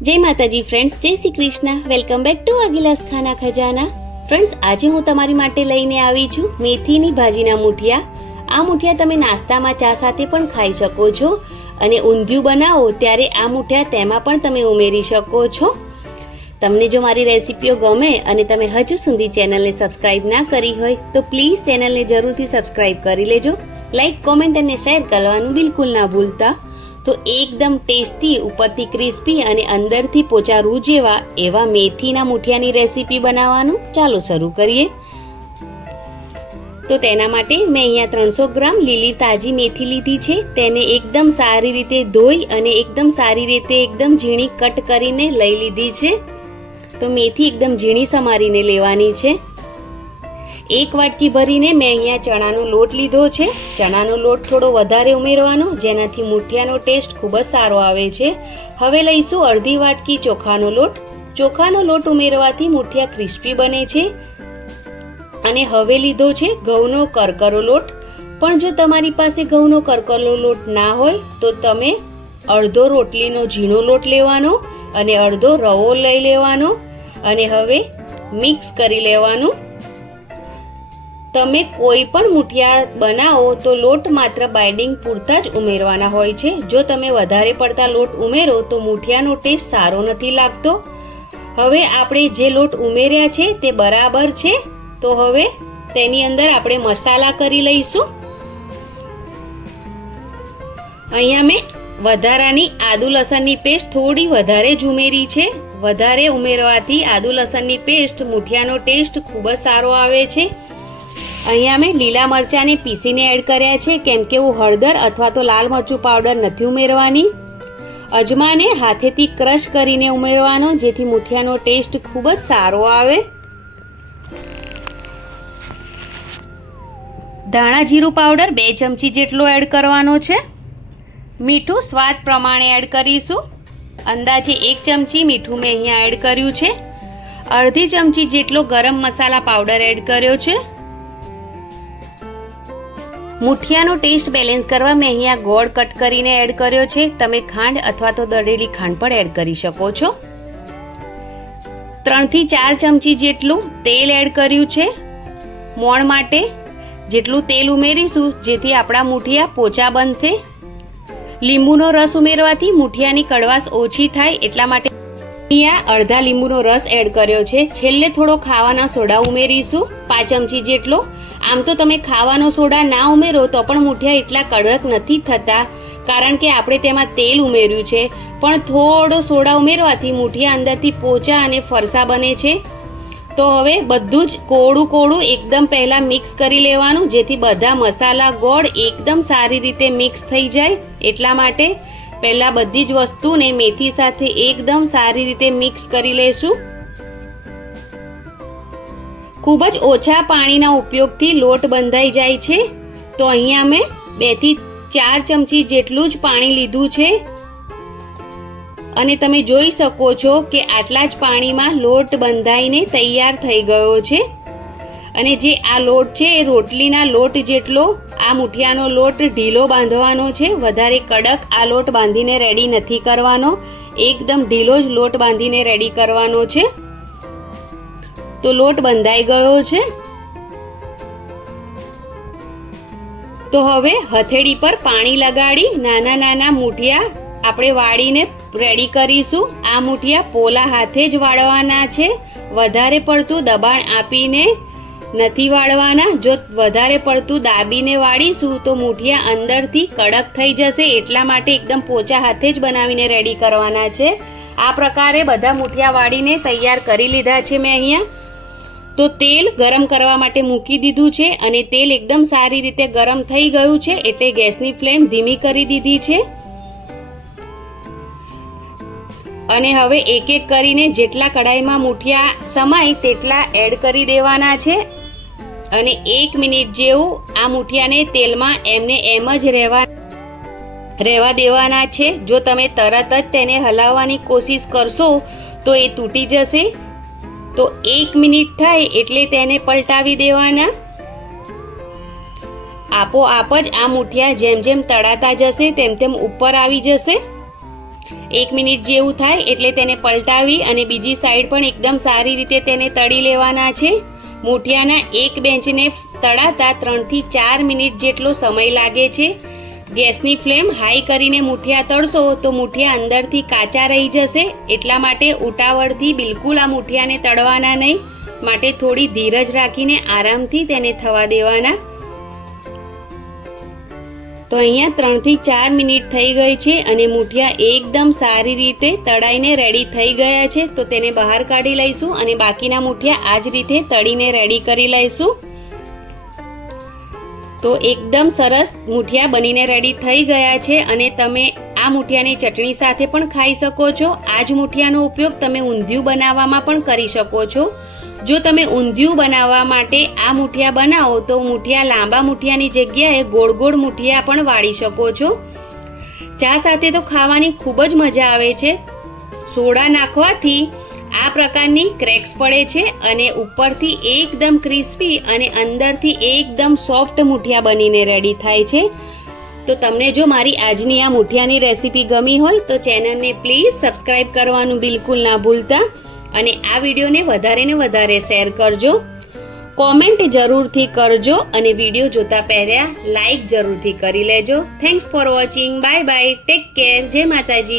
जय माताजी फ्रेंड्स, जय Shri Krishna. Welcome back to अगिलास खाना खजाना। फ्रेंड्स, आज हूँ तमारी माटे लईने आवी छुं मेथीनी भाजीना मुठिया। आ मुठिया तमे नाસ્તામાં ચા સાથે પણ ખાઈ શકો છો અને ઊંધિયું બનાવો ત્યારે આ મુઠિયા તેમાં પણ તમે ઉમેરી શકો છો। તમને જો મારી રેસિપીઓ ગમે અને તમે હજુ સુધી ચેનલને સબસ્ક્રાઇબ ના કરી હોય તો પ્લીઝ ચેનલને જરૂરથી સબસ્ક્રાઇબ કરી લેજો। લાઈક, કોમેન્ટ અને શેર કરવાનું બિલકુલ ના ભૂલતા। तो एकदम टेस्टी, उपरथी क्रिस्पी અને અંદરથી પોચા રૂ જેવા એવા મેથીના મુઠિયાની રેસીપી બનાવવાનું ચાલો શરૂ કરીએ। તો તેના માટે મેં અહીંયા 300 ગ્રામ લીલી તાજી મેથી લીધી છે। તેને એકદમ સારી રીતે ધોઈ અને એકદમ સારી રીતે એકદમ ઝીણી કટ કરીને લઈ લીધી છે। તો મેથી એકદમ ઝીણી સમારીને લેવાની છે। एक वाटकी भरीने मैं अहींया चणानो लोट लीधो छे। चणानो लोट थोड़ो वधारे उमेरवानो, जेनाथी मुठियानो टेस्ट खूब ज सारो आवे छे। हवे लईशुं अर्धी वाटकी चोखानो लोट। चोखानो लोट उमेरवाथी मुठिया क्रिस्पी बने छे। अने हवे लीधो छे घऊनो करकरो लोट। पण जो तमारी पासे घऊनो करकरो लोट ना होय तो तमे अर्धो रोटलीनो झीणो लोट लेवानो अने अर्धो रवो लई लेवानो अने हवे मिक्स करी लेवानुं। તમે કોઈ પણ મુઠિયા બનાવો તો લોટ માત્ર બાઇન્ડિંગ પૂરતા જ ઉમેરવાના હોય છે। જો તમે વધારે પડતા લોટ ઉમેરો તો મુઠિયાનો ટેસ્ટ સારો નથી લાગતો। હવે આપણે જે લોટ ઉમેર્યા છે તે બરાબર છે। તો હવે તેની અંદર આપણે મસાલા કરી લઈશું। અહીંયા મેં વધારાની આદુ લસણની પેસ્ટ થોડી વધારે જ ઉમેરી છે। વધારે ઉમેરવાથી આદુ લસણની પેસ્ટ મુઠિયાનો ટેસ્ટ ખૂબ જ સારો આવે છે। અહીંયા મેં લીલા મરચાંને પીસીને એડ કર્યા છે, કેમ કે હું હળદર અથવા તો લાલ મરચું પાવડર નથી ઉમેરવાની। અજમાને હાથેથી ક્રશ કરીને ઉમેરવાનો, જેથી મુઠિયાનો ટેસ્ટ ખૂબ જ સારો આવે। ધાણા જીરું પાવડર 2 ચમચી જેટલો એડ કરવાનો છે। મીઠું સ્વાદ પ્રમાણે એડ કરીશું। અંદાજે 1 ચમચી મીઠું મેં અહીંયા એડ કર્યું છે। અડધી ચમચી જેટલો ગરમ મસાલા પાવડર એડ કર્યો છે। મુઠિયાનો ટેસ્ટ બેલેન્સ કરવા મેં અહીંયા ગોળ કટ કરીને એડ કર્યો છે। તમે ખાંડ અથવા તો દળેલી ખાંડ પણ એડ કરી શકો છો। 3 થી 4 ચમચી જેટલું તેલ એડ કર્યું છે। મોણ માટે જેટલું તેલ ઉમેરીશું જેથી આપણા મુઠિયા પોચા બનશે। લીંબુનો રસ ઉમેરવાથી મુઠિયાની કડવાશ ઓછી થાય, એટલા માટે અહીંયા અડધા લીંબુનો રસ એડ કર્યો છે। છેલ્લે થોડો ખાવાના સોડા ઉમેરીશું 5 ચમચી જેટલો। આમ તો તમે ખાવાનો સોડા ના ઉમેરો તો પણ મુઠિયા એટલા કડક નથી થતા, કારણ કે આપણે તેમાં તેલ ઉમેર્યું છે। પણ થોડો સોડા ઉમેરવાથી મુઠિયા અંદરથી પોચા અને ફરસા બને છે। તો હવે બધું જ કોળું એકદમ પહેલાં મિક્સ કરી લેવાનું, જેથી બધા મસાલા ગોળ એકદમ સારી રીતે મિક્સ થઈ જાય। એટલા માટે પહેલાં બધી જ વસ્તુને મેથી સાથે એકદમ સારી રીતે મિક્સ કરી લેશું। ખૂબ જ ઓછા પાણીના ઉપયોગથી લોટ બંધાઈ જાય છે। તો અહીંયા મેં 2 થી 4 ચમચી જેટલું જ પાણી લીધું છે અને તમે જોઈ શકો છો કે આટલા જ પાણીમાં લોટ બંધાઈને તૈયાર થઈ ગયો છે। અને જે આ લોટ છે એ રોટલીના લોટ જેટલો આ મુઠિયાનો લોટ ઢીલો બાંધવાનો છે। વધારે કડક આ લોટ બાંધીને રેડી નથી કરવાનો, એકદમ ઢીલો જ લોટ બાંધીને રેડી કરવાનો છે। તો લોટ બંધાઈ ગયો છે। તો હવે હથેળી પર પાણી લગાડી નાના નાના મુઠિયા આપણે વાળીને રેડી કરીશું। આ મુઠિયા પોલા હાથે જ વાળવાના છે, વધારે પડતું દબાણ આપીને નથી વાળવાના। જો વધારે પડતું દાબીને વાળીશું તો મુઠિયા અંદરથી કડક થઈ જશે, એટલા માટે એકદમ પોચા હાથે જ બનાવીને રેડી કરવાના છે। આ પ્રકારે બધા મુઠિયા વાળીને તૈયાર કરી લીધા છે મેં અહીંયા। તો તેલ ગરમ કરવા માટે મૂકી દીધું છે અને તેલ એકદમ સારી રીતે ગરમ થઈ ગયું છે, એટલે ગેસની ફ્લેમ ધીમી કરી દીધી છે। અને હવે એક એક કરીને જેટલા કઢાઈમાં મુઠિયા સમાય તેટલા એડ કરી દેવાના છે અને 1 મિનિટ જેવું આ મુઠિયાને તેલમાં એમને એમ જ રહેવા દેવાના છે। જો તમે તરત જ તેને હલાવવાની કોશિશ કરશો તો એ તૂટી જશે। તો 1 મિનિટ થાય એટલે તેને પલટાવી દેવાના। આપોઆપ જ આ મુઠિયા જેમ જેમ તળાતા જશે તેમ તેમ ઉપર આવી જશે। 1 મિનિટ જેવું થાય એટલે તેને પલટાવી અને બીજી સાઈડ પણ એકદમ સારી રીતે તેને તળી લેવાના છે. મૂઠિયાના એક બેચને તળાતા 3 થી 4 મિનિટ જેટલો સમય લાગે છે. ગેસની ફ્લેમ હાઈ કરીને મૂઠિયા તળશો તો મૂઠિયા અંદરથી કાચા રહી જશે. એટલા માટે ઉતાવળથી બિલકુલ આ મૂઠિયાને તળવાના નહીં, માટે થોડી ધીરજ રાખીને આરામથી તેને થવા દેવાના. તો અહીંયા 3 થી 4 મિનિટ થઈ ગઈ છે અને મૂઠિયા એકદમ સારી રીતે તળાઈને રેડી થઈ ગયા છે. તો તેને બહાર કાઢી લઈશું અને બાકીના મૂઠિયા આ જ રીતે તળીને રેડી કરી લઈશું. તો એકદમ સરસ મૂઠિયા બનીને રેડી થઈ ગયા છે અને તમે આ મૂઠિયાની ચટણી સાથે પણ ખાઈ શકો છો. આ જ મૂઠિયાનો ઉપયોગ તમે ઊંધિયું બનાવવામાં પણ કરી શકો છો. જો તમે ઊંધિયું બનાવવા માટે આ મૂઠિયા બનાવો તો મૂઠિયા લાંબા મૂઠિયાની જગ્યાએ ગોળ ગોળ મૂઠિયા પણ વાળી શકો છો. ચા સાથે તો ખાવાની ખૂબ જ મજા આવે છે. સોડા નાખવાથી આ પ્રકારની ક્રેક્સ પડે છે અને ઉપરથી એકદમ ક્રિસ્પી અને અંદરથી એકદમ સોફ્ટ મૂઠિયા બનીને રેડી થાય છે. તો તમને જો મારી આજની આ મૂઠિયાની રેસીપી ગમી હોય તો ચેનલને પ્લીઝ સબસ્ક્રાઈબ કરવાનું બિલકુલ ના ભૂલતા અને આ વિડીયોને વધારે ને વધારે શેર કરજો. કોમેન્ટ જરૂરથી કરજો અને વિડીયો જોતા પહેલા લાઈક જરૂરથી કરી લેજો. Thanks for watching. Bye bye. Take care. જય માતાજી.